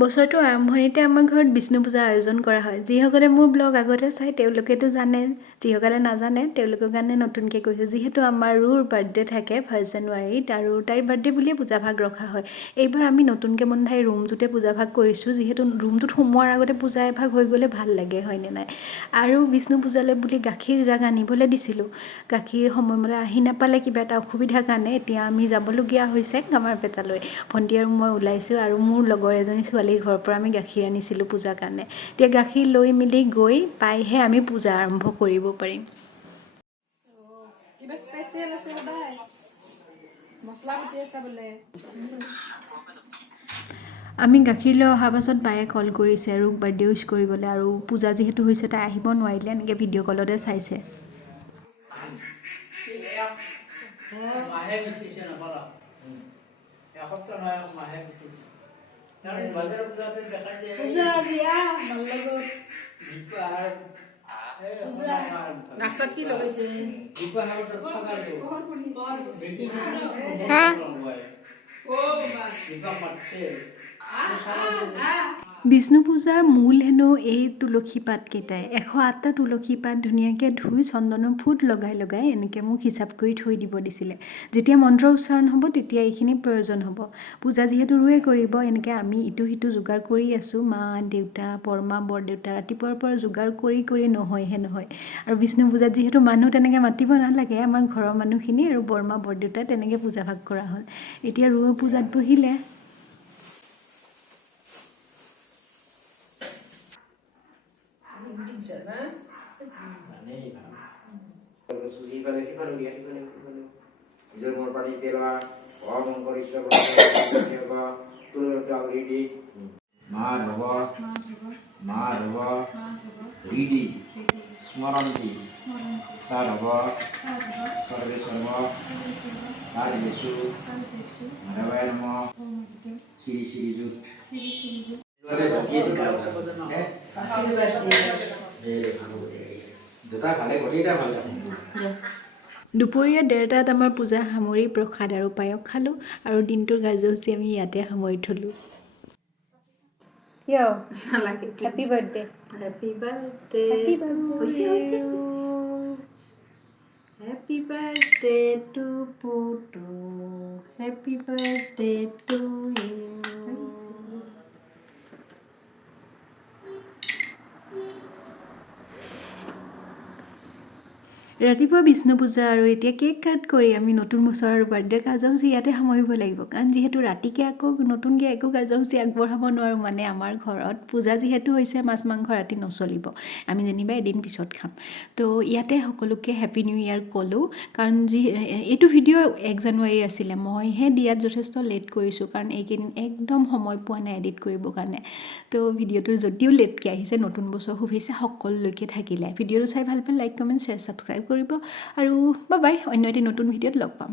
বছৰটো আৰম্ভণিতে আমাৰ ঘৰত বিষ্ণু পূজাৰ আয়োজন কৰা হয়। যিসকলে মোৰ ব্লগ আগতে চাই তেওঁলোকেতো জানে, যিসকলে নাজানে তেওঁলোকৰ কাৰণে নতুনকৈ কৈছোঁ। যিহেতু আমাৰ ৰুৰ বাৰ্থডে থাকে 1 জানুৱাৰীত আৰু তাইৰ বাৰ্থডে বুলিয়ে পূজাভাগ ৰখা হয়। এইবাৰ আমি নতুনকৈ বন্ধা এই ৰুমটোতে পূজাভাগ কৰিছোঁ, যিহেতু ৰুমটোত সোমোৱাৰ আগতে পূজা এভাগ হৈ গ'লে ভাল লাগে, হয়নে নাই? আৰু বিষ্ণু পূজালৈ বুলি গাখীৰ জাগ আনিবলৈ দিছিলোঁ। গাখীৰ সময়মতে আহি নাপালে কিবা এটা অসুবিধাৰ কাৰণে এতিয়া আমি যাবলগীয়া হৈছে কামাৰপেটালৈ। ভণ্টি আৰু মই ওলাইছোঁ আৰু মোৰ লগৰ এজনী ছোৱালীৰ ঘৰৰ পৰা আমি গাখীৰ আনিছিলোঁ পূজাৰ কাৰণে। এতিয়া গাখীৰ লৈ মেলি গৈ পাইহে আমি পূজা আৰম্ভ কৰিব পাৰিম। কিবা স্পেচিয়েল আছে সদায় মছলা পাতি আছে বোলে। আমি গাখীৰ লৈ অহাৰ পাছত বায়ে কল কৰিছে আৰু বাৰ্থডে উইচ কৰিবলৈ, আৰু পূজা যিহেতু হৈছে তাই আহিব নোৱাৰিলে, এনেকৈ ভিডিঅ' কলতে চাইছে। নাকত কি লগাইছে? বিষ্ণু পূজাৰ মূল হেনো এই তুলসী পাতকেইটাই। 108টা তুলসী পাত ধুনীয়াকৈ ধুই চন্দনৰ ফুট লগাই লগাই এনেকৈ মোক হিচাপ কৰি থৈ দিব দিছিলে। যেতিয়া মন্ত্ৰ উচ্চাৰণ হ'ব তেতিয়া এইখিনি প্ৰয়োজন হ'ব। পূজা যিহেতু ৰুৱে কৰিব, এনেকৈ আমি ইটো সিটো যোগাৰ কৰি আছোঁ। মা, দেউতা, বৰমা, বৰদেউতা ৰাতিপুৱাৰ পৰা যোগাৰ কৰি নহয়হে নহয়। আৰু বিষ্ণু পূজাত যিহেতু মানুহ তেনেকৈ মাতিব নালাগে, আমাৰ ঘৰৰ মানুহখিনি আৰু বৰমা বৰদেউতা তেনেকৈ পূজা ভাগ কৰা হ'ল। এতিয়া ৰুৱ পূজাত বহিলে। স্মৰন্তি সাৰব সৰ্বে সৰ্ব কাৰ্যেষু মাধবায় নমঃ শ্ৰী শ্ৰীযুত দুপৰীয়া 1:30টাত আমাৰ পূজা সামৰি প্ৰসাদ আৰু পায়স খালোঁ আৰু দিনটোৰ কাৰ্যসূচী আমি ইয়াতে সামৰি থলোঁ। কিয়? Happy birthday. Happy birthday. Happy birthday to Putu. Happy birthday to you. ৰাতিপুৱা বিষ্ণু পূজা আৰু এতিয়া কেক কাট কৰি আমি নতুন বছৰ আৰু বাৰ্থডে কাৰ্যসূচী ইয়াতে সামৰিব লাগিব, কাৰণ যিহেতু ৰাতিকৈ আকৌ নতুনকৈ একো কাৰ্যসূচী আগবঢ়াব নোৱাৰোঁ। মানে আমাৰ ঘৰত পূজা যিহেতু হৈছে, মাছ মাংস ৰাতি নচলিব, আমি যেনিবা এদিন পিছত খাম। তো ইয়াতে সকলোকে হেপী নিউ ইয়াৰ ক'লোঁ, কাৰণ এইটো ভিডিঅ' 1 জানুৱাৰীৰ আছিলে। মইহে দিয়াত যথেষ্ট লেট কৰিছোঁ, কাৰণ এইকেইদিন একদম সময় পোৱা নাই এডিট কৰিবৰ কাৰণে। তো ভিডিঅ'টো যদিও লেটকৈ আহিছে, নতুন বছৰ শুভেচ্ছা সকলোলৈকে থাকিলে। ভিডিঅ'টো চাই ভাল পালে লাইক, কমেণ্ট, শ্বেয়াৰ, ছাবস্ক্ৰাইব কৰিব আৰু বাই বাই। অন্য এটি নতুন ভিডিঅ'ত লগ পাম।